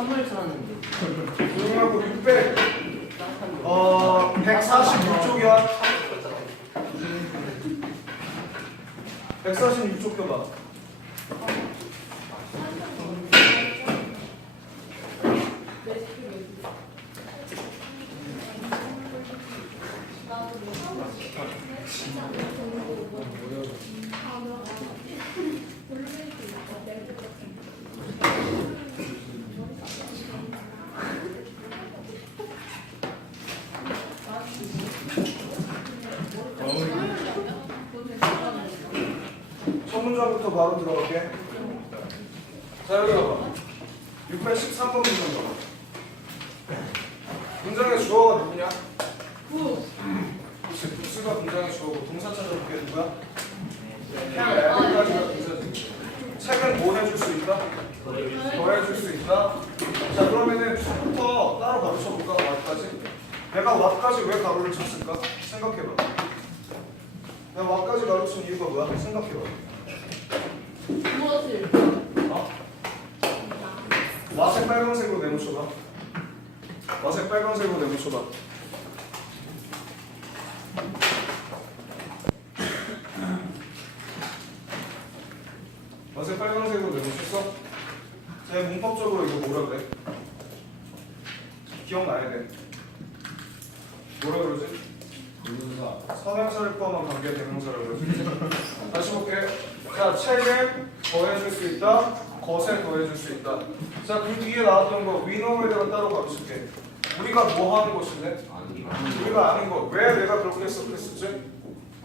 3을 찾았는데. 조용하고 600 146쪽이야. 146쪽 펴봐. 첫 문장부터 바로 들어갈게. 자, 여기 봐봐. 613번 문장 봐봐. 문장의 주어가 누구냐? 부스가 문장의 주어고 동사 찾아볼게. 누구야? can 동사지. 책은 뭐 해줄 수 있다? 더 해줄 수 있다? 자, 그러면은 처부터 따로 가르쳐볼까? what까지? 내가 what까지 왜 가로를 쳤을까? 생각해봐. 내가 what까지 가르친 이유가 뭐야? 생각해봐. 무엇을? 와색 빨간색으로 내놓쳐봐. 와색 빨간색으로 내놓쳐봐. 와색 빨간색으로 내놓쳤어? 자, 문법적으로 이거 뭐라 그래? 기억나야 돼. 뭐라 그러지? 선행사를 포함한 관계 대명사라고 그러지. 다시 볼게. 자, 책에 더해줄 수 있다. 것에 더해줄 수 있다. 자, 그 뒤에 나왔던 거 위너에 대한 따로 가르칠게. 우리가 뭐 하는 것인데? 우리가 아는 거. 왜 내가 그렇게 해석했었지?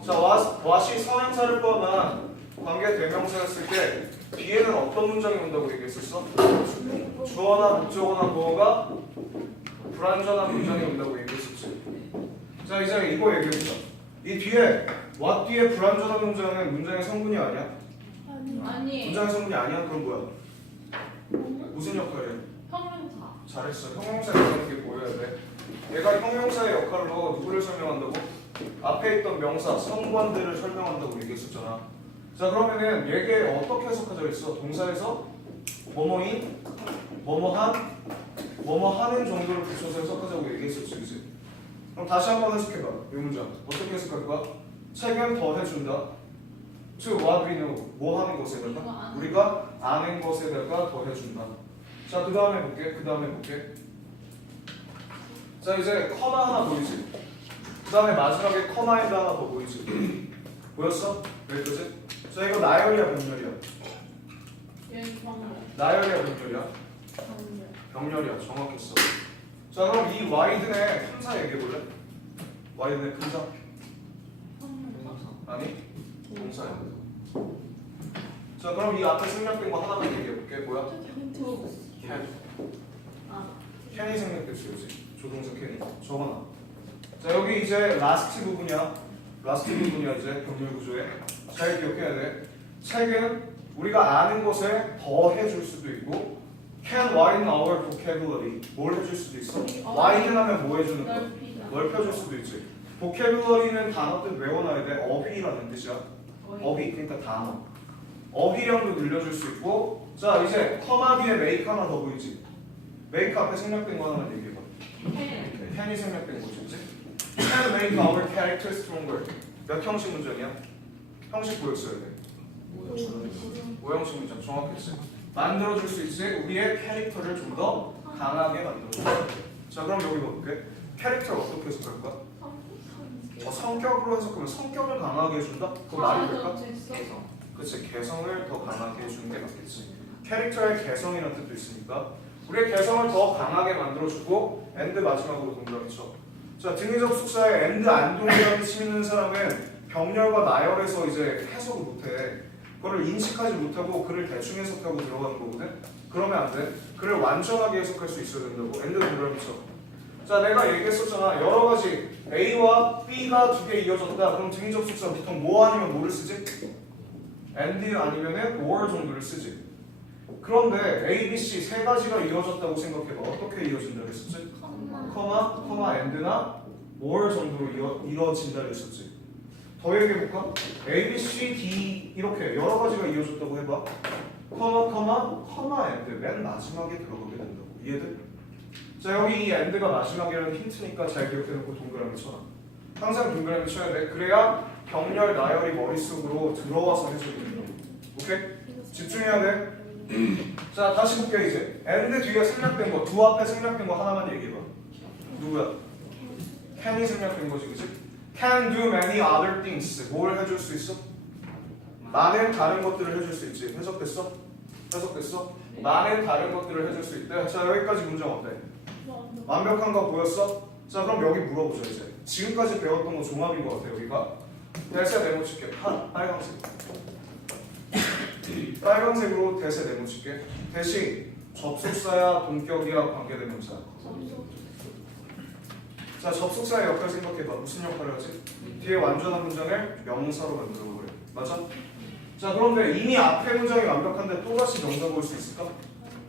자, what이 선행사를 포함한 관계 대명사였을 때 뒤에는 어떤 문장이 온다고 얘기했었어? 주어나 목적어나 뭐가 불완전한 문장이 온다고 얘기했었지. 자, 이제 이거 얘기해보자. 이 뒤에 what 뒤에 불완전한 문장은 문장의 성분이 아니야? 아니. 문장의 성분이 아니야? 그럼 뭐야? 무슨 역할이야? 형용사. 잘했어. 형용사라는 게 보여야 돼. 얘가 형용사의 역할로 누구를 설명한다고? 앞에 있던 명사, 성관들을 설명한다고 얘기했었잖아. 자, 그러면은 얘게 어떻게 해석하자 했어? 동사에서 뭐뭐인, 뭐뭐한, 뭐뭐하는 정도를 붙여서 해석하자고 얘기했었지, 그치? 그럼 다시 한번 해석해봐. 이 문장 어떻게 해석할 거야? 책은 더 해준다. To what we know. 뭐 하는 것에다가? 우리가 아는 것에다가 더 해준다. 자, 그 다음에 볼게. 자, 이제 커마 하나 보이지? 그 다음에 마지막에 커마인드 하나 더 보이지? 보였어? 왜 그러지? 자, 이거 나열이야, 병렬이야? 나열이야, 병렬이야? 병렬이야. 정확했어. 자, 그럼 이 와이든의 품사 얘기해볼래? 와이든의 품사? 아니? 동사야. 자, 그럼 이 앞에 생략된 거 하나만 얘기해볼게. 뭐야? can. can이 생략됐지, 그치? 조동사 can이. 적어놔. 자, 여기 이제 라스트 부분이야. 이제 병렬 구조에. 잘 기억해야 돼. 책은 우리가 아는 것에 더 해줄 수도 있고 can widen our vocabulary. 뭘 해줄 수도 있어? widen 하면 뭐 해주는 거야? 넓혀줄 수도 있지. vocabulary는 단어 뜻 외워놔야 돼. 어휘라는 뜻이야. 어휘, 그러니까 단어. 어휘량도 늘려줄 수 있고. 자, 이제 커마 뒤에 make 하나 더 보이지? make 앞에 생략된 거 하나만 얘기해봐. can이 생략된 거지, 그치? can make our character stronger. 몇 형식 문장이야? 형식 보였어야 돼. 오형식 문장 정확했지. 만들어줄 수 있지. 우리의 캐릭터를 좀 더 강하게 만들어줄 수 있지. 자, 그럼 여기 볼게. 캐릭터를 어떻게 해석할 거야? 성격으로 해석하면 성격을 강하게 해준다? 그거 말이 될까? 그치, 개성을 더 강하게 해주는 게 맞겠지. 캐릭터의 개성이라는 뜻도 있으니까 우리의 개성을 더 강하게 만들어주고 and 마지막으로 동그라미 쳐. 자, 등위 접속사에 and 안 동그라미 치는 사람은 병렬과 나열에서 이제 해석을 못해. 그거를 인식하지 못하고 글을 대충 해석하고 들어가는 거거든. 그러면 안 돼. 글을 완전하게 해석할 수 있어야 된다고. and 동그라미 쳐. 자, 내가 얘기했었잖아. 여러 가지 A와 B가 두 개 이어졌다. 그럼 등위 접속사 보통 뭐 아니면 뭐를 쓰지? and 아니면은 or 정도를 쓰지. 그런데 A, B, C 세 가지가 이어졌다고 생각해봐. 어떻게 이어진다 그랬었지? 커마, and나 or 정도로 이루어진다 그랬었지. 더 얘기해볼까? A, B, C, D 이렇게 여러 가지가 이어졌다고 해봐. 커마 and 맨 마지막에 들어가게 된다고. 이해돼? 자 여기 이 and가 마지막이라는 힌트니까 잘 기억해놓고 동그라미 쳐놔. 항상 동그라미 쳐야 돼. 그래야 병렬 나열이 머릿속으로 들어와서 해석이 된다고. 오케이? 집중해야 돼. 자 다시 볼게 이제. and 뒤에 생략된 거, 두 앞에 생략된 거 하나만 얘기해봐. 누구야? can이 생략된 거지, 그치? can do many other things. 뭘 해줄 수 있어? 많은 다른 것들을 해줄 수 있지. 해석됐어? 해석됐어? 많은 다른 것들을 해줄 수 있대. 자 여기까지 문장 어때? 완벽한 거 보였어? 자 그럼 여기 물어보자 이제. 지금까지 배웠던 거 종합인 거 같아 여기가. 대세 네모칠게. 빨간색. 빨간색으로 대세 네모칠게. 대신 접속사야 동격이야 관계대명사. 자 접속사의 역할 생각해봐. 무슨 역할을 하지? 뒤에 완전한 문장을 명사로 만들어버려. 맞아? 자 그런데 이미 앞에 문장이 완벽한데 또다시 명사 볼 수 있을까?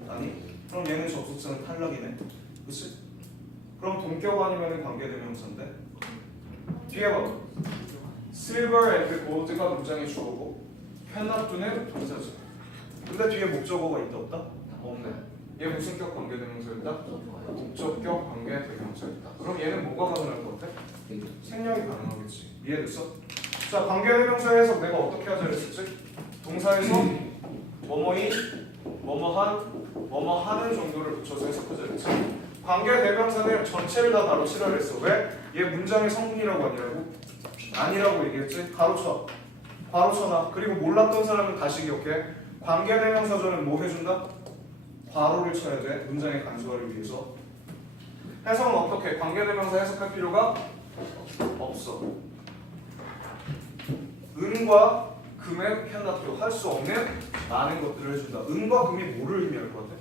아니. 그럼 얘는 접속사는 탈락이네. 그치? 그럼 동격 아니면 관계대명사인데 뒤에 봐. silver and gold가 문장의 주어고 cannot do는 동사지. 근데 뒤에 목적어가 있다 없다? 없네. 얘 무슨 격 관계대명사였다? 목적격 관계대명사였다. 그럼 얘는 뭐가 가능할 것 같아? 생략이 가능하겠지. 이해됐어? 자 관계대명사 해석 내가 어떻게 하자 그랬었지? 동사에서 뭐뭐인, 뭐뭐한, 뭐뭐하는 정도를 붙여서 해석하자 그랬지. 관계대명사는 전체를 다 바로 치라 그랬어. 왜? 얘 문장의 성분이라고 아니라고? 아니라고 얘기했지? 바로 쳐. 바로 쳐놔. 그리고 몰랐던 사람은 다시 기억해. 관계대명사절은 뭐 해준다? 괄호를 쳐야 돼. 문장의 간소화를 위해서. 해석은 어떻게? 관계대명사 해석할 필요가 없어. 은과 금의 편답표 할 수 없는 많은 것들을 해준다. 은과 금이 뭐를 의미할 것 같아?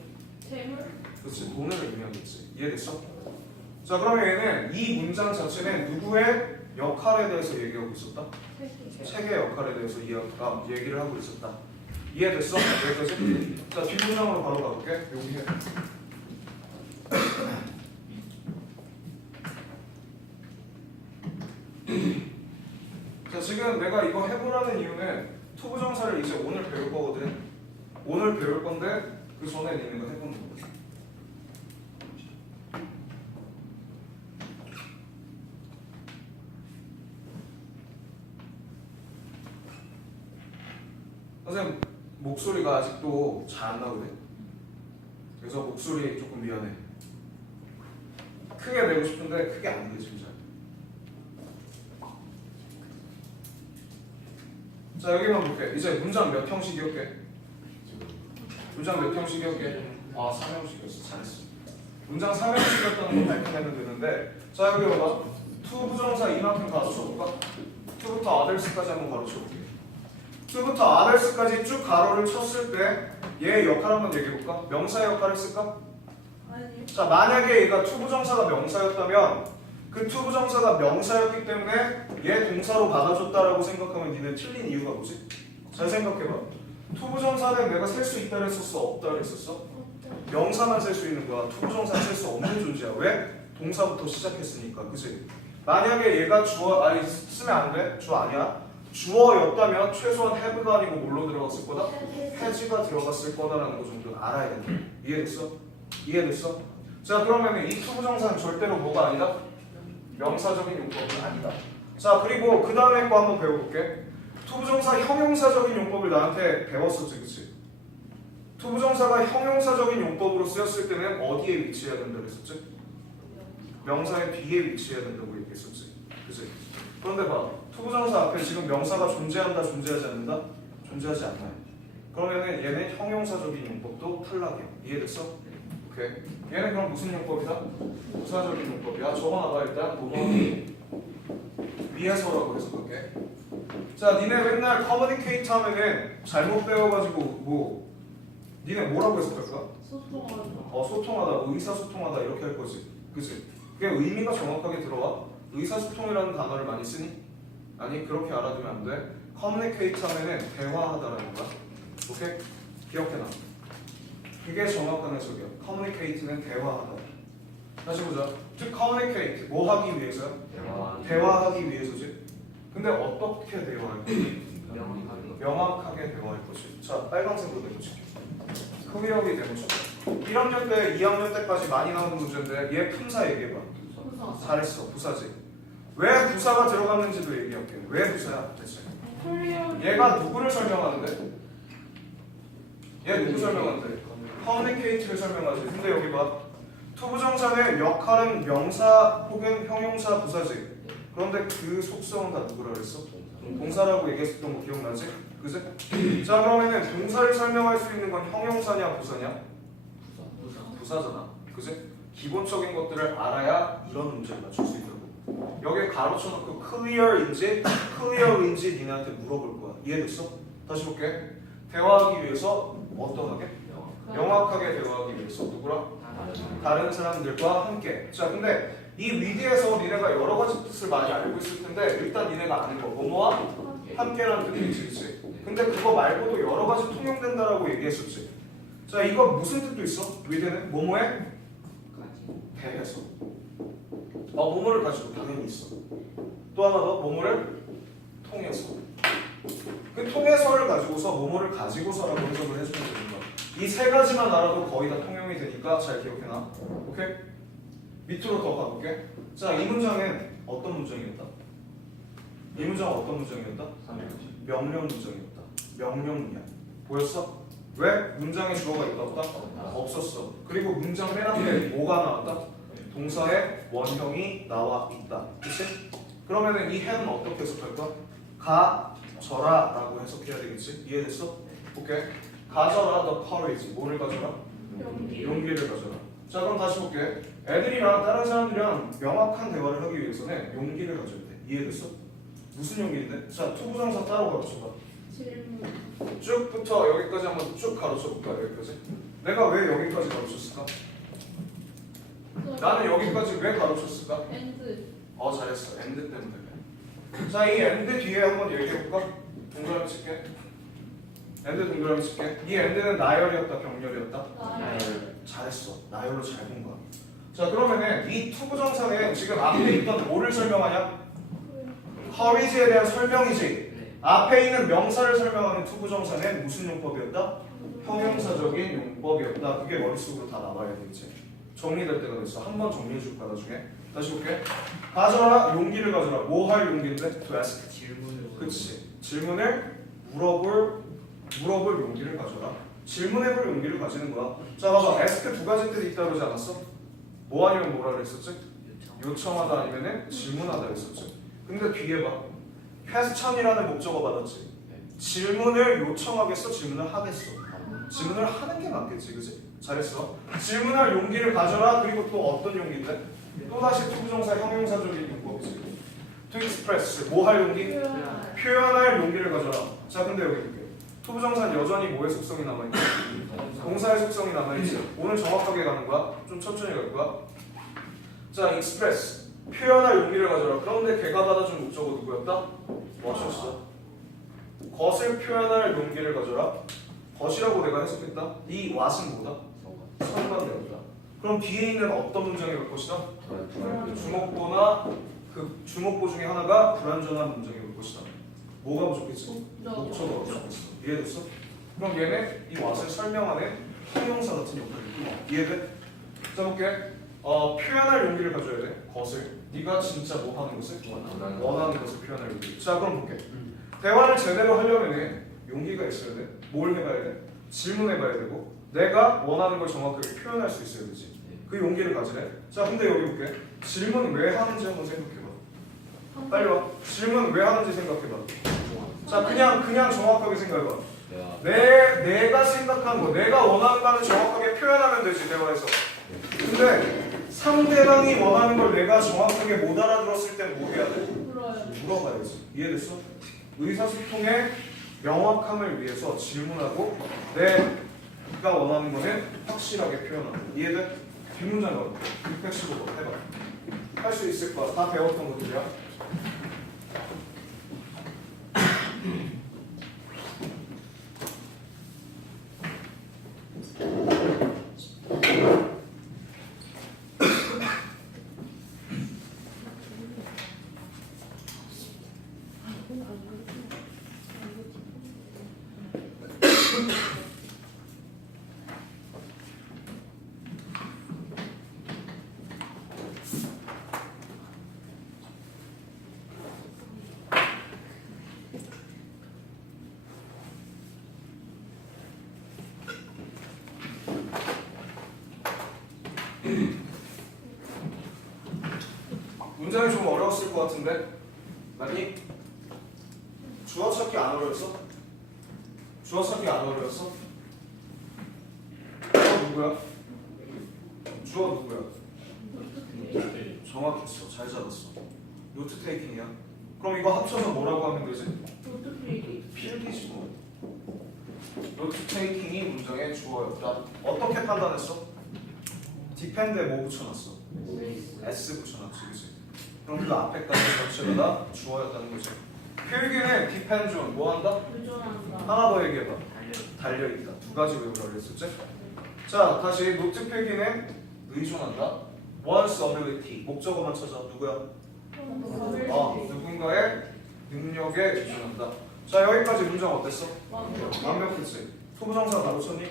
재물? 그렇지. 돈을 의미하겠지. 이해됐어? 자 그러면 얘는 이 문장 자체는 누구의 역할에 대해서 얘기하고 있었다? 책의 역할에 대해서 얘기를 하고 있었다. 이해됐어? 여기까지? 자 뒷문장으로 바로 가볼게. 여기 해. 자 지금 내가 이거 해보라는 이유는 투부정사를 이제 오늘 배울 거거든. 오늘 배울 건데 그 전에 니는 거 해보는 거거든. 선생님 목소리가 아직도 잘 안 나오네. 그래서 목소리 조금 미안해. 크게 내고 싶은데 크게 안 돼 진짜. 자 여기만 볼게. 이제 문장 몇 형식이었게? 문장 몇 형식이었게? 아 3형식이었어. 잘했어. 문장 3형식이었다는 거 발표하면 되는데 자 여기 봐봐. to 부정사 이만큼 가로쳐볼까? to부터 others까지 한번 가로쳐볼게. to부터 others까지 쭉 가로를 쳤을 때 얘의 역할 한번 얘기해볼까? 명사의 역할을 쓸까? 아니요. 자 만약에 얘가 to 부정사가 명사였다면 그 to 부정사가 명사였기 때문에 얘 동사로 받아줬다라고 생각하면 니네 틀린 이유가 뭐지? 잘 생각해봐. to 부정사는 내가 셀 수 있다 그랬었어? 없다 그랬었어? 명사만 셀 수 있는 거야. to 부정사는 셀 수 없는 존재야. 왜? 동사부터 시작했으니까. 그치? 만약에 얘가 주어 아니 쓰면 안 돼. 주어 아니야. 주어였다면 최소한 have가 아니고 뭘로 들어갔을 거다? has가 들어갔을 거다라는 거 정도는 알아야 된다. 이해됐어? 이해됐어? 자 그러면 이 to 부정사는 절대로 뭐가 아니다? 명사적인 용법은 아니다. 자 그리고 그 다음에 거 한번 배워볼게. to 부정사 형용사적인 용법을 나한테 배웠었지, 그치? to 부정사가 형용사적인 용법으로 쓰였을 때는 어디에 위치해야 된다 그랬었지? 명사의 뒤에 위치해야 된다고 얘기했었지, 그치? 그런데 봐, to 부정사 앞에 지금 명사가 존재한다, 존재하지 않는다? 존재하지 않나요? 그러면은 얘는 형용사적인 용법도 탈락이야. 이해됐어? 오케이. 얘는 그럼 무슨 용법이다? 부사적인 용법이야. 적어놔봐 일단. 뭐뭐하기 위해서라고 해석할게. 자, 니네 맨날 커뮤니케이트 하면은 잘못 배워가지고 뭐 니네 뭐라고 해석할 거야? 소통하다. 소통하다, 뭐 의사소통하다 이렇게 할 거지. 그치? 그게 의미가 정확하게 들어와? 의사소통이라는 단어를 많이 쓰니? 아니, 그렇게 알아두면 안 돼. 커뮤니케이트 하면은 대화하다라는 거야. 오케이? 기억해놔. 그게 정확한 해석이야. communicate는 대화하다. 다시 보자. to communicate 뭐 하기 위해서야? 대화하기 위해서지. 근데 어떻게 대화할 거지? 명확하게 대화할 거지. 자, 빨간색으로 내려줄게. 클리어하게 데모죠. 1학년 때, 2학년 때까지 많이 나오는 문제인데 얘 품사 얘기해봐. 부사. 잘했어. 부사지. 왜 부사가 들어갔는지도 얘기할게. 왜 부사야? 대체. 코리아. 얘가 누구를 설명하는데? 얘 누구 설명하는데? 커뮤니케이트를 설명하지. 근데 여기 봐. 투부정사의 역할은 명사 혹은 형용사 부사지. 그런데 그 속성은 다 누구라 그랬어? 동사라고 얘기했었던 거 기억나지? 그지? 자 그러면은 동사를 설명할 수 있는 건 형용사냐 부사냐? 부사잖아. 그지? 기본적인 것들을 알아야 이런 문제를 맞출 수 있다고. 여기에 가로쳐놓고 clear인지 니네한테 물어볼 거야. 이해됐어? 다시 볼게. 대화하기 위해서 어떠하게? 명확하게 대화하기 위해서 누구랑? 다른 사람들과 함께. 자 근데 이 위드에서 니네가 여러 가지 뜻을 많이 알고 있을 텐데 일단 니네가 아는 거 뭐뭐와 함께라는 뜻이 있지. 근데 그거 말고도 여러 가지 통용된다라고 얘기했었지. 자 이거 무슨 뜻도 있어? 위드는 뭐뭐에 대해서. 뭐뭐를 가지고 당연히 있어. 또 하나 더 뭐뭐를 통해서. 그 통해서를 가지고서 뭐뭐를 가지고서라고 해석을 해주면 되는 거야. 이 세 가지만 알아도 거의 다 통용이 되니까 잘 기억해놔. 오케이? 밑으로 더 가볼게. 자, 이 문장은 어떤 문장이었다? 이 문장은 어떤 문장이었다? 명령 문장이었다. 명령이야. 보였어? 왜? 문장에 주어가 있다 없다? 없었어. 그리고 문장 맨 앞에 뭐가 나왔다? 동사의 원형이 나와 있다. 그치? 그러면은 이 해는 어떻게 해석할 거야? 가져라 라고 해석해야 되겠지? 이해됐어? 오케이. 가져라 the courage. 뭐를 가져라? 용기를 가져라. 자 그럼 다시 볼게. 애들이랑 다른 사람들이랑 명확한 대화를 하기 위해서는 용기를 가져야 돼. 이해됐어? 무슨 용기인데? 자 투부정사 따로 가르쳐봐. 질문. 쭉부터 여기까지 한번 쭉 가르쳐볼까? 여기까지. 내가 왜 여기까지 가르쳤을까? 나는 여기까지 왜 가르쳤을까? 엔드. 잘했어. 엔드 때문에. 자 이 엔드 뒤에 한번 얘기해볼까? 동그라미 칠게. 엔드 동그라미 칠게. 이 엔드는 나열이었다 병렬이었다? 잘했어. 나열로 잘 본 거야. 자 그러면은 이 투부정사는 지금 앞에 있던 뭐를 설명하냐? courage에 대한 설명이지. 앞에 있는 명사를 설명하는 투부정사는 무슨 용법이었다? 형용사적인 용법이었다. 그게 머릿속으로 다 나와야 되겠지. 정리될 때가 됐어. 한번 정리해줄까 나중에. 다시 볼게. 가져라 용기를 가져라. 뭐 할 용기인데? To ask. 질문을. 그치. 질문을 물어볼 용기를 가져라. 질문해볼 용기를 가지는 거야. 자 봐봐. ask 두 가지 뜻이 있다고 그러지 않았어? 뭐 아니면 뭐라 그랬었지? 요청하다 아니면은 질문하다 그랬었지. 근데 뒤에 봐. 퀘스천이라는 목적어 받았지. 질문을 요청하겠어? 질문을 하겠어? 질문을 하는 게 맞겠지, 그지? 잘했어. 질문할 용기를 가져라. 그리고 또 어떤 용기인데? 또 다시 투부정사 형용사적인 용법이지. To express. 뭐 할 용기? 표현할 용기를 가져라. 자, 근데 여기 볼게. 투부정사는 여전히 뭐의 속성이 남아있지? 동사의 속성이 남아있지. 오늘 정확하게 가는 거야. 좀 천천히 갈 거야. 자, express. 표현할 용기를 가져라. 그런데 걔가 받아준 목적어 누구였다? what이었어. 것을 표현할 용기를 가져라. 것이라고 내가 해석했다. 이 what은 뭐다? 선관대였다. 그럼 뒤에 있는 어떤 문장이 올 것이다? 주목보나 그 주목보 중에 하나가 불완전한 문장이 올 것이다. 뭐가 부족했지? 목적어가 부족했어. 이해됐어? 그럼 얘네 이 what을 설명하는 형용사 같은 역할을 해. 이해돼? 자 볼게. 표현할 용기를 가져야 돼. 것을. 네가 진짜 뭐 하는 것을? 원하는 것을 표현할 용기. 자 그럼 볼게. 대화를 제대로 하려면 용기가 있어야 돼. 뭘 해봐야 돼? 질문해봐야 되고 내가 원하는 걸 정확하게 표현할 수 있어야 되지. 그 용기를 가지래. 자 근데 여기 볼게. 질문 왜 하는지 한번 생각해봐. 빨리 와. 질문 왜 하는지 생각해봐. 자 그냥 정확하게 생각해봐. 내가 생각한 거, 내가 원하는 바는 정확하게 표현하면 되지 대화에서. 근데 상대방이 원하는 걸 내가 정확하게 못 알아들었을 땐 뭐 해야 돼? 물어봐야지. 이해됐어? 의사소통의 명확함을 위해서 질문하고 내가 원하는 거는 확실하게 표현하고. 이해돼? 뒷문장 넣을게. 615번 해봐. 할 수 있을 거야. 다 배웠던 것들이야. 문장이 좀 어려웠을 것 같은데 맞니? 주어 찾기 안 어려웠어? 주어 찾기 안 어려웠어? 주어 누구야? 주어 누구야? 정확했어. 잘 잡았어. 노트 테이킹이야. 그럼 이거 합쳐서 뭐라고 하면 되지? 노트 필기. 필기지 뭐. 노트 테이킹이 문장의 주어였다. 어떻게 판단했어? 디펜드에 뭐 붙여놨어? S 붙여놨지, 그치? 그럼 그 앞에까지 전체가 주어였다는 거지. 필기는 디펜드 on 뭐 한다? 의존한다. 하나 더 얘기해봐. 달려있다. 두 가지 외우라고 했었지? 자, 다시 노트 필기는 의존한다. One's ability. 목적어만 찾아. 누구야? 누군가의 능력에 의존한다. 자, 여기까지 문장 어땠어? 완벽했지? 투부정사 바로 쳤니?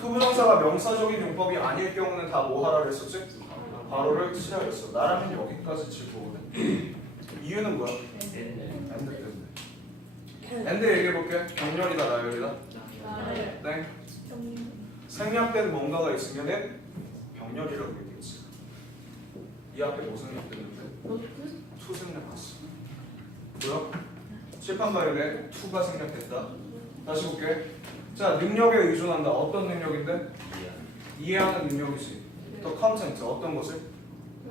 투부정사가 명사적인 용법이 아닐 경우는 다 뭐 하라 그랬었지? 바로를 치라 그랬어. 나라면 여기까지 칠 거거든. 이유는 뭐야? 엔드 때문에. 엔드 얘기해볼게. 경렬이다 나열이다? 땡. 생략된 뭔가가 있으면은 병렬이라고 얘기했지. 이 앞에 뭐 생략됐는데? 투 생략했어. 뭐야? 칠판 발음에 투가 생략됐다. 다시 볼게. 자, 능력에 의존한다. 어떤 능력인데? 이해하는 능력이지. 더 컨텐트 어떤 것을?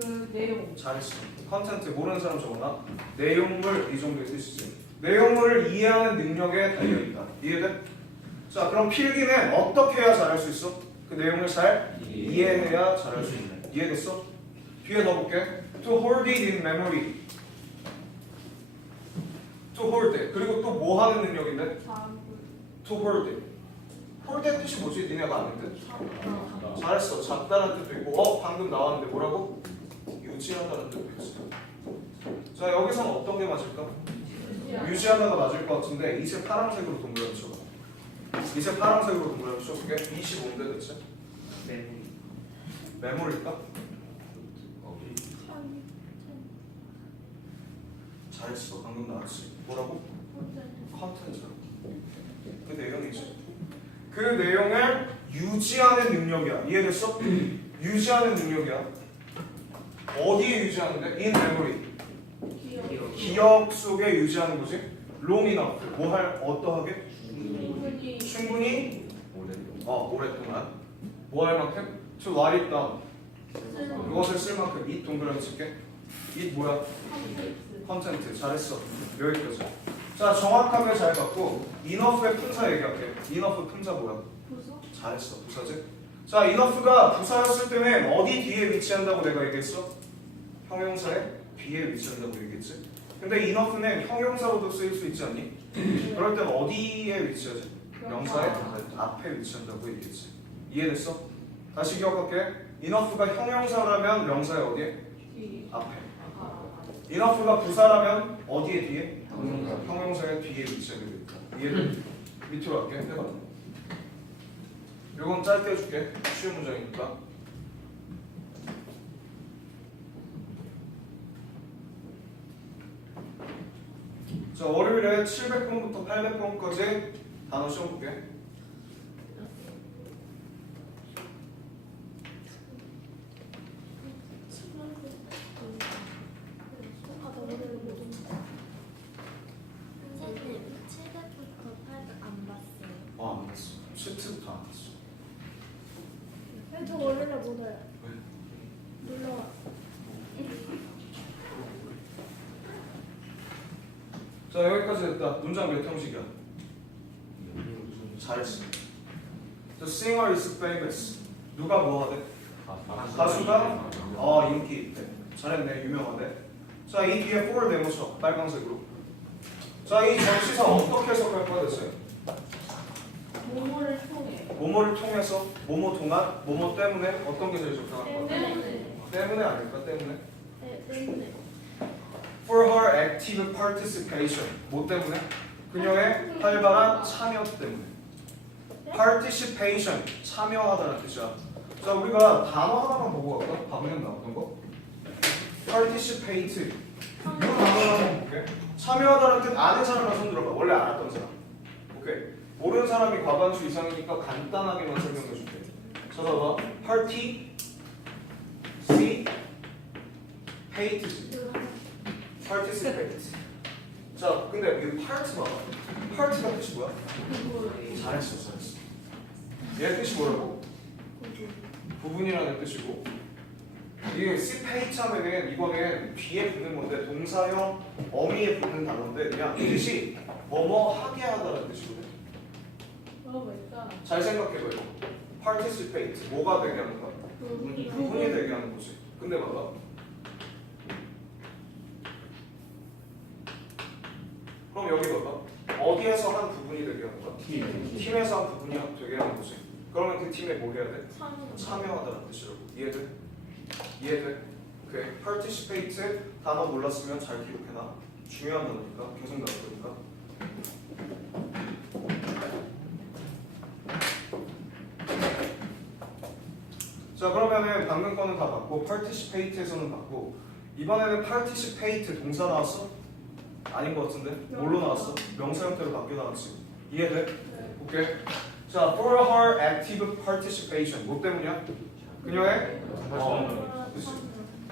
그 내용. 잘했어. 컨텐트 모르는 사람 적어놔. 내용물 이 정도의 뜻이지. 내용물을 이해하는 능력에 달려있다. 이해돼? 자, 그럼 필기는 어떻게 해야 잘할 수 있어? 그 내용을 잘 이해해야 잘할 수 있네. 이해됐어? 뒤에 넣어볼게. To hold it in memory. To hold it. 그리고 또 뭐 하는 능력인데? To hold it. hold it 뜻이 뭐지? 니네가 아는데? 잘했어. 잡다라는 뜻도 있고 방금 나왔는데 뭐라고? 유지하다는 뜻도 있어. 자, 여기서는 어떤 게 맞을까? 유지하다가 맞을 것 같은데 이제 파란색으로 동그라미 쳐봐. 이제 파란색으로 동그라미 쳐볼게. 25인데 대체? 메모리일까? 잘했어. 방금 나왔지. 뭐라고? 컨텐츠라고. 그 내용이지. 그 내용을 유지하는 능력이야. 이해됐어? 유지하는 능력이야. 어디에 유지하는데? In memory. 기억 속에 유지하는 거지. long enough. 뭐 할? 어떠하게? 충분히 오랫동안. 뭐 할 만큼? To write it down. 이것을 쓸 만큼. 이 동그라미 칠게. 이 뭐야? 컨텐트. 잘했어. 여기까지. 자, 정확하게 잘 봤고 enough의 품사 얘기할게. enough 품사 뭐야? 잘했어. 부사지? 자, enough가 부사였을 때는 어디 뒤에 위치한다고 내가 얘기했어? 형용사의 뒤에 위치한다고 얘기했지. 근데 enough는 형용사로도 쓰일 수 있지 않니? 그럴 땐 어디에 위치하지? 명사의 앞에 위치한다고 얘기했지. 이해됐어? 다시 기억할게. enough가 형용사라면 명사의 어디에? 앞에. enough가 부사라면 어디에 뒤에? 형용사의 뒤에 위치하게 되니까. 이해돼? 밑으로 갈게. 해봐. 이건 짧게 해줄게. 쉬운 문장이니까. 자, 월요일에 700번부터 800번까지 단어 시험 볼게. 선생님, 700부터 800 안 봤어요. 안 봤어. 7트부터 안 봤어. 저 월요일에 못 와요. 왜? 놀러 와. 자, 여기까지 됐다. 문장 몇 형식이야? 잘했어. The singer is famous. 누가 뭐 하대? 가수가 인기 있대. 잘했네. 유명하대. 자, 이 뒤에 for를 네모쳐. 빨간색으로. 자, 이 전치사 어떻게 해석할 거야 대체? 모모를 통해. 뭐뭐를 통해서, 뭐뭐 동안, 뭐뭐 때문에 어떤 게 제일 적당할 거야? 때문에 아닐까? 때문에? 네, 때문에. For her active participation. 뭐 때문에? 그녀의 활발한 참여 때문에. Participation. 참여하다는 뜻이야. 자, 우리가 단어 하나만 보고 갈까? 방금 나왔던 거. Participate. 이 단어 한번 볼게. 참여하다는 뜻 아는 사람만 손 들어봐. 원래 알았던 사람. 오케이. 모르는 사람이 과반수 이상이니까 간단하게만 설명해 줄게. 찾아봐. Party. participate. participate. 자, 근데 이 part 봐. part가 뜻이 뭐야? 그거예요. 잘했어. 얘 뜻이 뭐라고? 부분이라는 뜻이고, 이게 participate 하면은 이거는 뒤에 붙는 건데 동사형 어미에 붙는 단어인데 그냥 이 뜻이 뭐뭐 하게 하다라는 뜻이거든. 그러니까 잘 생각해봐요. participate 뭐가 되게 하는 거야? 부분이 되게 하는 거지. 근데 봐봐. 그럼 여기 봐봐. 어디에서 한 부분이 되게 하는 거야? 팀에서 한 부분이 되게 하는 거지. 그러면 그 팀에 뭐 해야 돼? 참여하다는 뜻이라고. 이해돼? 이해돼? 오케이. participate 단어 몰랐으면 잘 기록해놔. 중요한 단어니까. 계속 나올 거니까. 자, 그러면은 방금 거는 다 봤고 participate에서는 봤고 이번에는 participate 동사 나왔어? 아닌 것 같은데? 뭘로 나왔어? 명사 형태로 바뀌어 나왔지. 이해돼? 오케이. 자, for her active participation 뭐 때문이야? 그녀의 그치.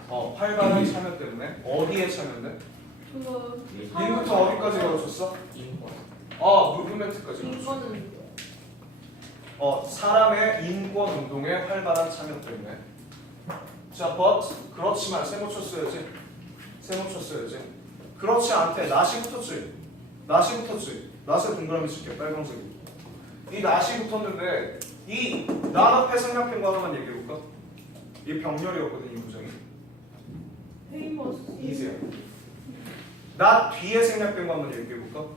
활발한 참여 때문에. 어디에 참여인데? 그거 인부터 어디까지 가르쳤어? 무브멘트까지 가르쳤어. 인권은 사람의 인권 운동에 활발한 참여 때문에. 자, but 그렇지만 세모 쳤어야지. 그렇지 않대. 낫이 붙었지. 낫에 동그라미 칠게. 빨간색이. 이 낫이 붙었는데 이 낫 앞에 생략된 거 하나만 얘기해 볼까? 이 병렬이었거든 이 문장이. 페이머스 이세요. 낫 뒤에 생략된 거 한번 얘기해 볼까?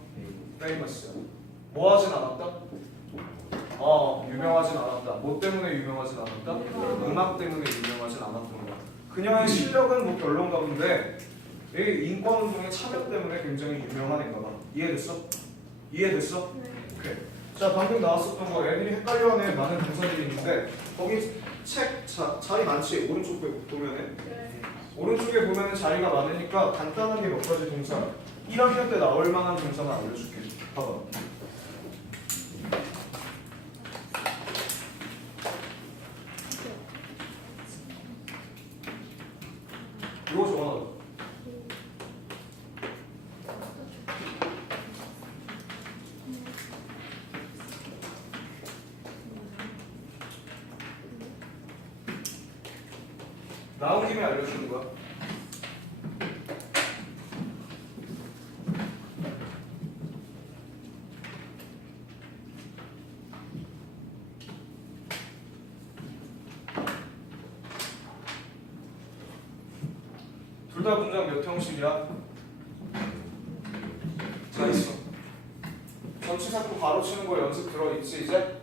famous. 뭐 하진 않았다? 유명하진 않았다. 뭐 때문에 유명하진 않았다? 음악 때문에 유명하진 않았던 거야. 그녀의 실력은 뭐 별론가 본데 이 인권운동의 참여 때문에 굉장히 유명한 애인가 봐. 이해됐어? 오케이. 자, 방금 나왔었던 거 애들이 헷갈려하는 많은 동사들이 있는데 거기 책 자리 많지? 오른쪽에 보면은 오른쪽에 보면은 자리가 많으니까 간단하게 몇 가지 동사 1학년 때 나올 만한 동사만 알려줄게. 봐봐. 이거 좋아하나? 나온 김에 알려주는 거야. 둘 다 문장 몇 형식이야? 자, 있어. 전치사표 바로 치는 거 연습 들어있지 이제?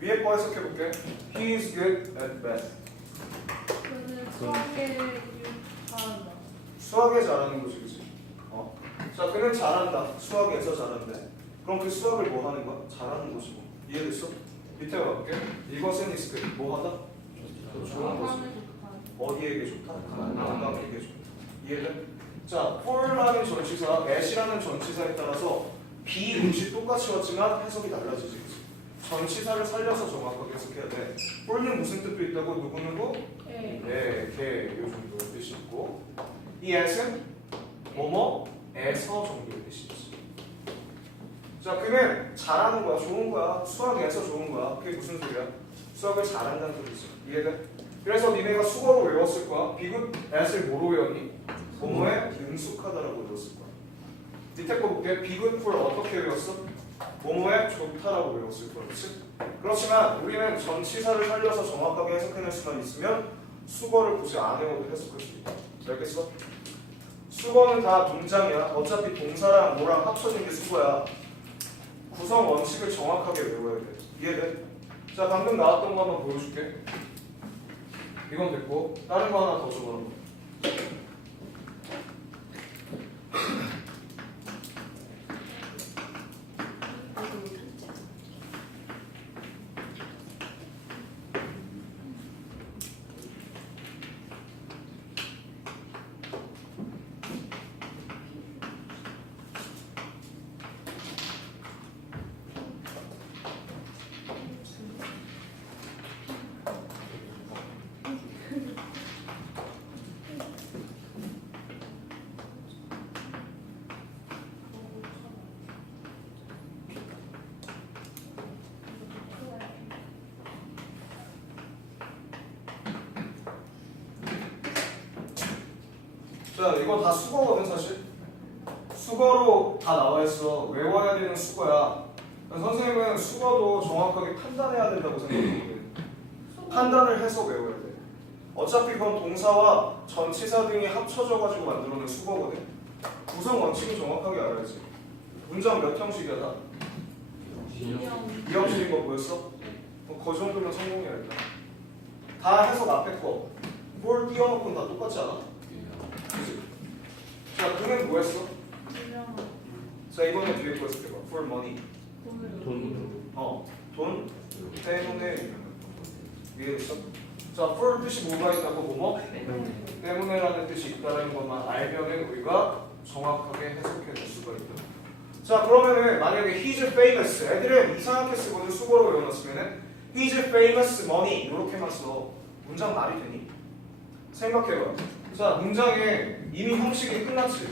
위에 거 해석해볼게. He is good at math. 저는 수학에 잘한다. 수학에 잘하는 거지, 그치? 자, 그는 잘한다. 수학에서 잘한대. 그럼 그 수학을 뭐 하는 거야? 잘하는 거지 뭐. 이해됐어? 밑에 가볼게. 이것은 is good. 뭐 하다? 좋은 거지. 어디에게 좋다? 건강에게 좋다. 이해돼? 자, for라는 전치사, at이라는 전치사에 따라서 비음식 똑같이 왔지만 해석이 달라지지, 그치? 전치사를 살려서 정확하게 해석해야 돼. for는 무슨 뜻도 있다고? 누구누구? 네, 개, 요 정도의 뜻이 있고 이 at은 뭐뭐에서 정도의 뜻이 있지. 자, 그는 잘하는 거야, 좋은 거야, 수학에서 좋은 거야. 그게 무슨 소리야? 수학을 잘한다는 소리지. 이해돼? 그래서 니네가 수거로 외웠을 거야. 비굿 at을 뭐로 외웠니? 뭐뭐에 능숙하다라고 외웠을 거야. 밑에 거 볼게. 비굿 for 어떻게 외웠어? 뭐뭐에 좋다라고 외웠을 거야. 그렇지? 그렇지만 우리는 전치사를 살려서 정확하게 해석해낼 수만 있으면 수거를 굳이 안 외워도 해석할 수 있다. 알겠어? 수거는 다 문장이야. 어차피 동사랑 뭐랑 합쳐진 게 수거야. 구성 원칙을 정확하게 외워야 돼. 이해돼? 자, 방금 나왔던 거 한번 보여줄게. 이건 됐고 다른 거 하나 더 적어놔. 자, 이거 다 수거거든 사실. 수거로 다 나와 있어. 외워야 되는 수거야. 선생님은 수거도 정확하게 판단해야 된다고 생각하거든. 판단을 해서 외워야 돼. 어차피 그건 동사와 전치사 등이 합쳐져 가지고 만들어낸 수거거든. 구성 원칙을 정확하게 알아야지. 문장 몇 형식이야 다? 이 형식인 거 보였어? 그 정도면 성공이야 일단. 다 해석 앞에 거. 뭘 띄워놓고는 다 똑같지 않아? 그치? 자, 그는 뭐 했어? 자, 이번에 뒤에 거 했을 때 봐. For money. 돈 때문에 이해됐어? 자, for 뜻이 뭐가 있다고 뭐뭐? 때문에라는 뜻이 있다는 것만 알면은 우리가 정확하게 해석해낼 수가 있다. 자, 그러면은 만약에 he's famous, 애들은 이상하게 쓰거든. 수고로 외워놨으면은 he's famous money 이렇게만 써. 문장 말이 되니? 생각해봐. 자, 문장에 이미 형식이 끝났지.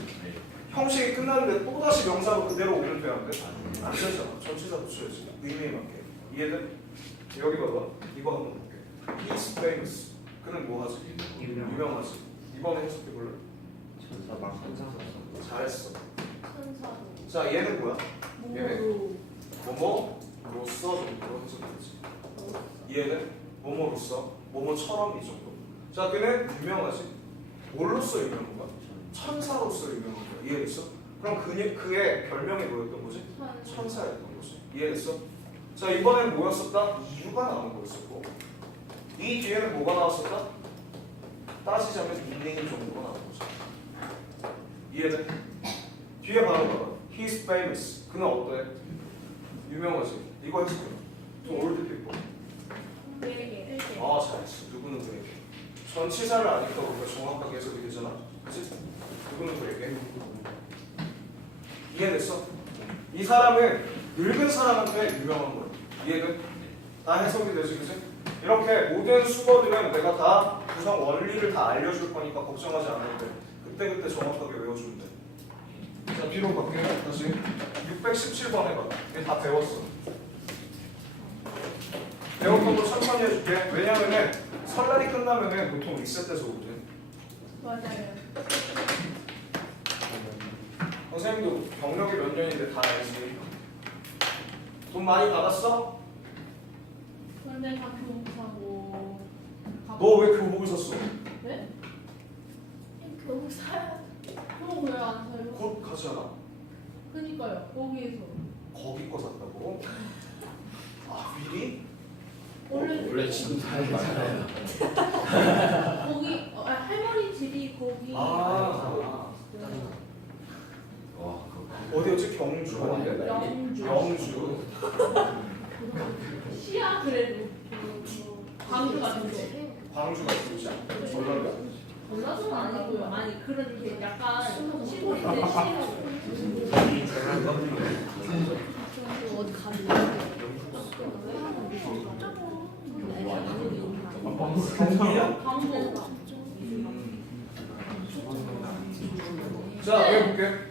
형식이 끝났는데 또다시 명사로 그대로 오면 돼, 안 돼? 안 되잖아. 전치사 붙여야지. 의미에 맞게. 이해돼? 여기 봐봐. 이거 한번 볼게. He's famous. 그는 뭐 하지? 유명하지. 이번에 해석해 볼래? 천사 막 천사 잘했어. 천사도. 자, 얘는 뭐야? 뭐로? 뭐뭐로서 정도로 해석되지. 얘는 뭐뭐로서, 뭐뭐처럼 이 정도. 자, 그는 유명하지. 뭘로서 유명한 거야? 천사로서 유명한 거야. 이해됐어? 그럼 그의 별명이 뭐였던 거지? 천사였던 거지. 이해됐어? 자, 이번엔 뭐였었다? 이유가 나온 거였었고, 이 뒤에는 뭐가 나왔었다? 따지자면 닉네임 정도가 나온 거지. 이해돼? 뒤에 바로 봐봐. He's famous. 그는 어때? 유명하지. 이거 해줄게. To old people. 네. 아, 잘했어. 누구는 그에게. 전치사를 아니까 우리가 정확하게 해석이 되잖아. 그치? 누구는 그에게. 이해됐어? 이 사람은 늙은 사람한테 유명한 거야. 이해돼? 다 해석이 되지, 그치? 이렇게 모든 수거들은 내가 다 구성 원리를 다 알려줄 거니까 걱정하지 않아도 돼. 그때그때 정확하게 외워주면 돼. 자, 뒤로 갈게. 다시 617번 해봐. 이게 다 배웠어. 배웠던 거 천천히 해줄게. 왜냐면은 설날이 끝나면은 보통 리셋돼서 오거든. 맞아요. 선생님도 경력이 몇 년인데 다 알지. 돈 많이 받았어? 근데 다 교무사고. 너 왜 교복을 샀어? 네? 교사야. 그럼 왜안 사요? 곧 가잖아. 그니까요. 거기에서. 거기 거 샀다고? 아, 미리? 원래 진짜에 맞아요. 거기 할머니 집이 거기. 아. 와 어디였지? 경주. 영주. 영주. 시야 그래도. 광주 같은데. 광주 같은 곳이야? 전라도? 전라도는 아니고요. 아니 그런 게 약간 시골인데 어디 가면 경기야? 광주. 자, 외워볼게.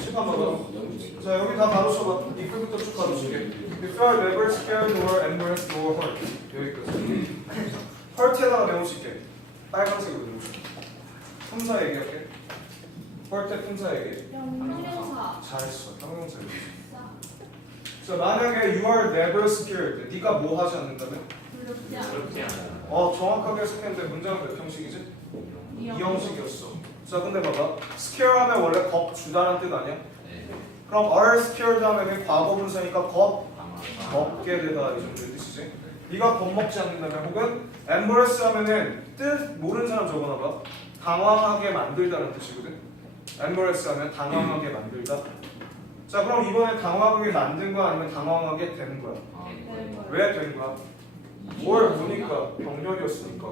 칠판 봐봐. 자, 여기 다 가로쳐봐. 이 글부터 쭉 가로칠게. If you are never scared or embarrassed or hurt. 여기까지. hurt에다가 메모칠게. 빨간색으로 메모칠게. 품사 얘기할게. hurt의 품사 얘기. 형용사. 잘했어. 형용사 얘기. 자, 만약에 you are never scared. 네가 뭐 하지 않는다면? 두렵지 않아. 그렇지 않아요. 정확하게 해석했는데 문장은 몇 형식이지? 이 2형식이었어. 자, 근데 봐봐. scare 하면 원래 겁주다라는 뜻 아니야? 네. 그럼 are scared 하면 과거 분사니까 아마 겁게 되다 이 정도의 뜻이지. 네가 겁먹지 않는다면 혹은 embarrass 하면은 뜻 모르는 사람 적어놔봐. 당황하게 만들다는 뜻이거든. embarrass 하면 당황하게 만들다. 자, 그럼 이번에 당황하게 만든 거야 아니면 당황하게 된 거야? 왜 된 거야? 뭘 보니까 병렬이었으니까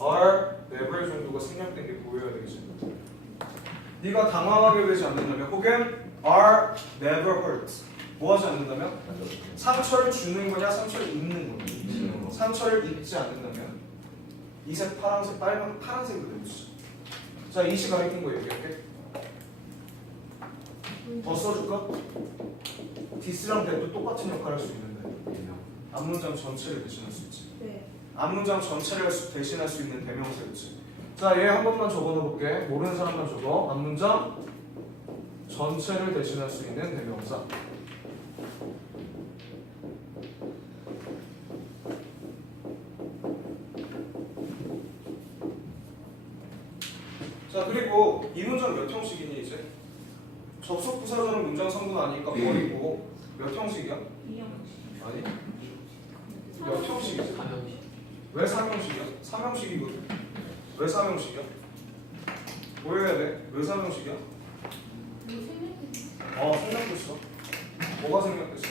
are never 정도가 생략된 게 보여야 되겠지. 네가 당황하게 되지 않는다면 혹은 are never hurt 뭐 하지 않는다면 상처를 주는 거냐 상처를 입는 거냐. 상처를 입지 않는다면 이색 파란색 빨간 파란색으로 되죠. 자, 이 시 가리킨 거 얘기할게. 더 써줄까? 디스랑 대도 똑같은 역할을 할 수 있는데 앞문장 전체를 대신할 수 있지. 네. 앞문장 전체를 대신할 수 있는 대명사였지. 자, 얘 한 번만 적어놓을게. 모르는 사람만 적어. 앞문장 전체를 대신할 수 있는 대명사. 자, 그리고 이 문장 몇 형식이니 이제? 접속 부사절은 문장 성분 아니니까 버리고 몇 형식이야? 이형. 아니? 몇 형식이지? 왜 3형식이야? 3형식이거든. 왜 3형식이야? 보여야 돼. 왜 3형식이야? 생략됐어. 뭐가 생략됐어?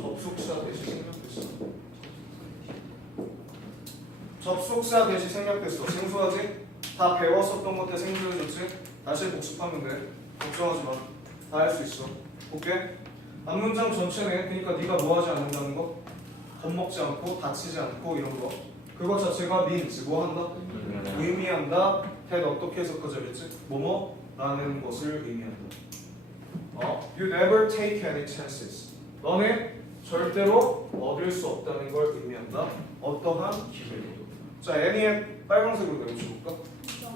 접속사 대신 생략됐어. 접속사 대신 생략됐어. 생소하지? 다 배웠었던 것들 생소해졌지? 다시 복습하면 돼. 걱정하지 마. 다 할 수 있어. 볼게. 앞문장 전체네. 그러니까 네가 뭐 하지 않는다는 거? 겁먹지 않고 다치지 않고 이런 거. 그거 자체가 means 뭐 한다? 의미한다. head 어떻게 해석하자겠지? 뭐뭐라는 것을 의미한다. You never take any chances. 너는 절대로 얻을 수 없다는 걸 의미한다. 어떠한 기회도. 자, N이의 빨간색으로 내려줄까?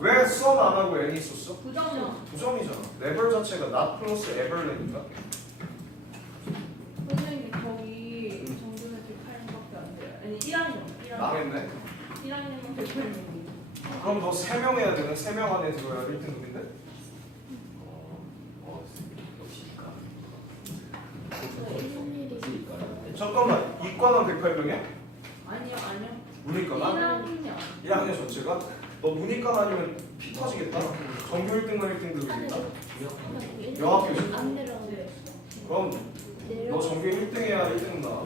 왜 some 안 하고 N이 있었어? 부정형. 부정이잖아. never 자체가 not 플러스 ever라니까. 선생님 거기 정준의 108명밖에 안 돼요. 아니 1학년. 망했네. 1학년만 108명이. 그럼 너 3명 해야 되는 3명 안에 들어야 1등급인데? 잠깐만, 이과는 108명이야? 아니요. 문이과가? 1학년. 1학년 전체가? 너 문이과 아니면 피 터지겠다? 전교 1등만 1등급이겠다? 여학교지? 안 내려가네. 그럼 너 전교 1등 해야 1등급 나와.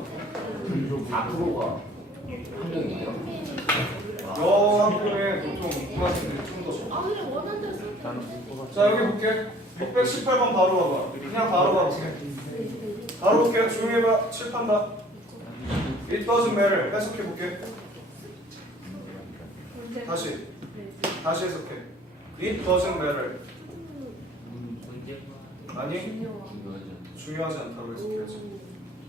4%가 한 명이에요? 여학교에 보통 이과 같은데 좀더 적. 아 그래 원하는 대로 쓸게. 자, 여기 볼게. 618번 바로 봐봐. 그냥 바로 봐볼게. 바로 볼게. 조용히 해봐. 칠판다. It doesn't matter. 해석해볼게. 다시 해석해. It doesn't matter. 아니, 중요하지 않다고 해석해야지.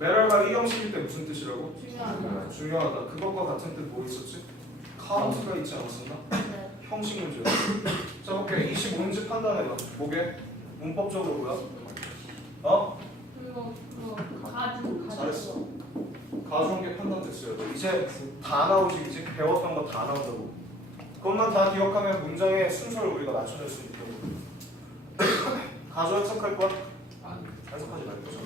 matter가 이 형식일 때 무슨 뜻이라고? 중요하다. 중요하다. 그것과 같은 뜻 뭐 있었지? 카운트가 있지 않았었나? 네. 형식 문제였어. 자, 볼게. 25문제 판단해봐. 뭐게? 문법적으로 뭐야? 그거 가주. 잘했어. 가중계 판단됐어요. 이제 다 나오지, 이제 배웠던 거 다 나온다고. 그것만 다 기억하면 문장의 순서를 우리가 맞춰낼 수 있다고. 가주 해석할 거야? 해석하지 말 거죠.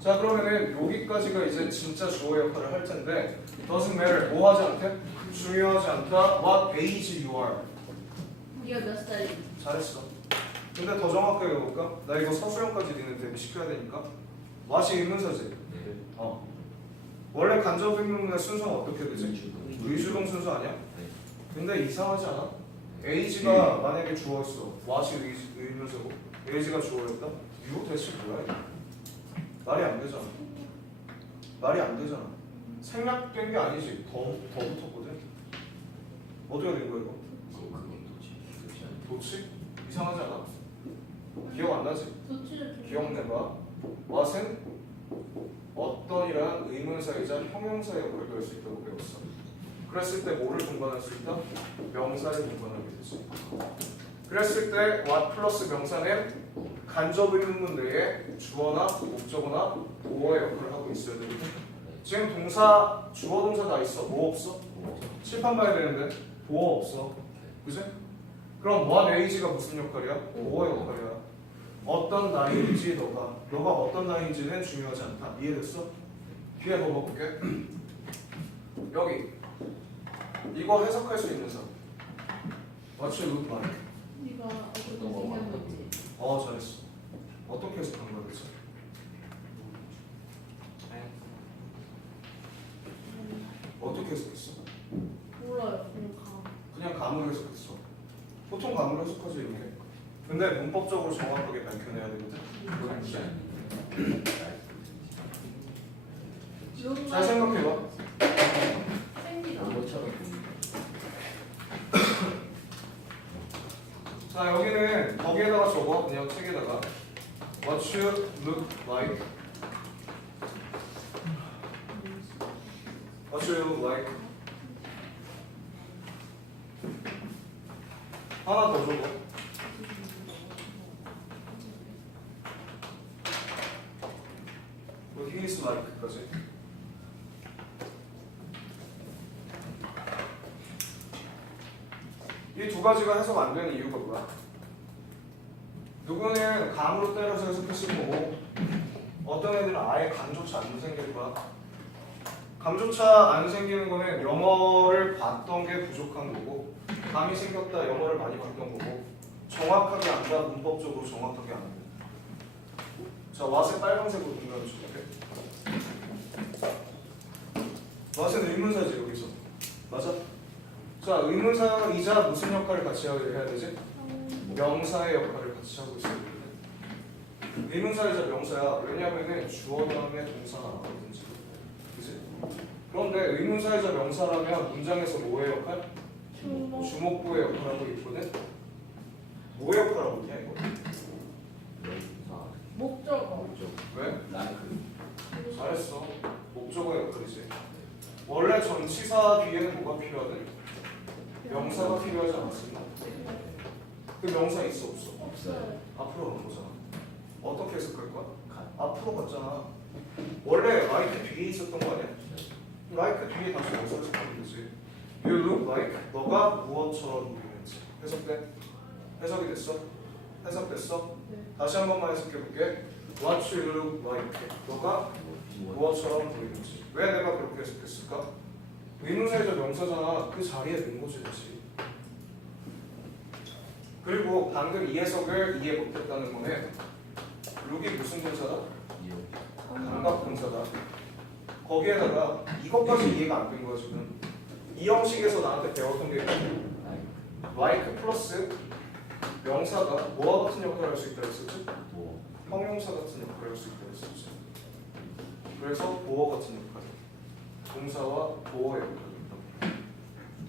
자, 그러면은 여기까지가 이제 진짜 주어 역할을 할 텐데 doesn't matter. 뭐 하지 않대? 중요하지 않다. What age you are. 네가 몇 살이? 잘했어. 근데 더 정확하게 해볼까? 나 이거 서술형까지 니는 대비시켜야 되니까. what이 의문사지? 원래 간접 의문문의 순서는 어떻게 되지? 의주동 순서 아니야? 근데 이상하지 않아? age가 만약에 주어였어. what이 의문사고 age가 주어였다? 이거 대체 뭐야 이거? 말이 안 되잖아. 말이 안 되잖아. 생략된 게 아니지. 더 붙었거든. 어떻게 된 거야 이거? 도치? 이상하지 않아? 기억 안 나지? 기억내봐. what은 어떤이란 의문사이자 형용사의 역할을 할 수 있다고 배웠어. 그랬을 때 뭐를 동반할 수 있다? 명사를 동반하게 되지. 그랬을 때 what 플러스 명사는 간접 의문문 내에 주어나 목적어나 보어의 역할을 하고 있어야 되거든. 지금 동사, 주어 동사 다 있어. 뭐 없어? 칠판 봐야 되는데 보어 없어. 그지? 그럼 what age가 무슨 역할이야? 보어의 역할이야. 어떤 나이인지 너가 어떤 나이인지는 중요하지 않다. 이해됐어? 뒤에 뭐 볼게. 여기 이거 해석할 수 있는 사람. What's your look like? 네가 어떻게 생겼는지. 잘했어. 어떻게 해석한 거야 대체? 어떻게 해석했어? 몰라요. 그냥 감으로 해석했어. 보통 감으로 해석하지 이렇게. 근데 문법적으로 정확하게 밝혀내야 되거든. 잘 생각해봐. 생기다. 자, 여기는 거기에다가 적어. 그냥 책에다가 What you look like. What you look like. 하나 더 줘봐. 뭐 히스 마이크까지. 이 두 가지가 해석 안 되는 이유가 뭐야? 누구는 감으로 때려서 해석했을 거고 어떤 애들은 아예 감조차 안 생길 거야. 감조차 안 생기는 거는 영어를 봤던 게 부족한 거고 감이 생겼다 영어를 많이 봤던 거고 정확하게 안다 문법적으로 정확하게 안 돼. 자, 왓의 빨간색으로 분명히 줄게. 왓은 의문사지 여기서. 맞아? 자, 의문사이자 무슨 역할을 같이 해야 되지? 명사의 역할을 같이 하고 있어야 되거든. 의문사이자 명사야. 왜냐면은 주어 다음에 동사가 나오거든 지금. 그지? 그런데 의문사이자 명사라면 문장에서 뭐의 역할? 주목부의 역할을 하고 있거든. 뭐의 역할을 하고 있냐 이거? 목적어. 왜? 라이크. 잘했어. 목적어의 역할이지. 원래 전치사 뒤에는 뭐가 필요하든? 명사가 필요하지 않았습니다. 그 명사 있어 없어? 없어요. 앞으로 오는 거잖아. 어떻게 해석할 거야? 앞으로 갔잖아. 원래 like 뒤에 있었던 거 아니야? like 뒤에 다시 어디서 해석하면 되지? You look like 너가 무엇처럼 보이는지. 해석돼? 해석이 됐어? 해석됐어? 네. 다시 한 번만 해석해 볼게. What you look like 너가 무엇처럼 보이는지. 왜 내가 그렇게 해석했을까? 의문사이자 명사잖아. 그 자리에 있는 거지 그렇지. 그리고 방금 이 해석을 이해 못했다는 거는 룩이 무슨 동사다? 감각 동사다. 거기에다가 이것까지 이해가 안 된 거야 지금. 이 형식에서 나한테 배웠던 게 like 플러스 명사가 뭐와 같은 역할을 할 수 있다고 했었지? 형용사 같은 역할을 할 수 있다고 했었지. 그래서 보어 같은 역할, 동사와 보어의 역할이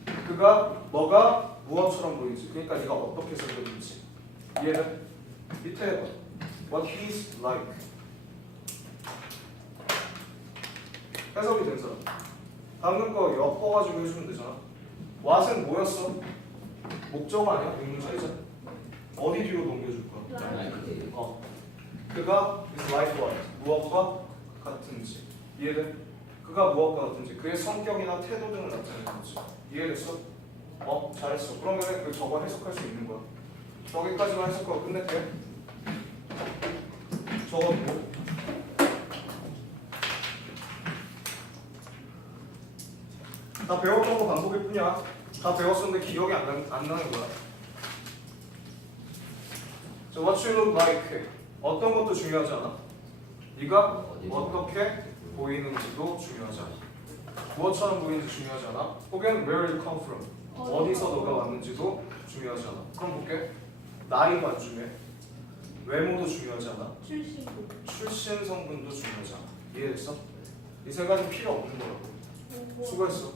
있다. 그가 너가 무엇처럼 보이지? 그러니까 네가 어떻게 생겼는지 이해는? 밑에 해봐. What he's like. 해석이 된 사람. 방금 거 엮어가지고 해주면 되잖아. what은 뭐였어? 목적어 아니야? 의문사이자. 어디 뒤로 넘겨줄 거야? 라이크. 그가 is like what? 무엇과 같은지. 이해돼? 그가 무엇과 같은지. 그의 성격이나 태도 등을 나타내는 거지. 이해됐어? 잘했어. 그러면 그 저거 해석할 수 있는 거야. 저기까지만 해석하고 끝낼게. 저거 뭐? 다 배웠던 거 반복일 뿐이야. 다 배웠었는데 기억이 안 나는 거야. So what you look like. 어떤 것도 중요하지 않아? 네가 어떻게 보이는지도 중요하지 않아. 무엇처럼 보이는지 중요하지 않아. 혹은 where you come from. 어디서 너가 왔는지도 중요하지 않아. 그럼 볼게. 나이가 중요해. 외모도 중요하지 않아. 출신 성분도 중요하지 않아. 이해됐어? 이 세 가지 필요 없는 거라고. 수고했어.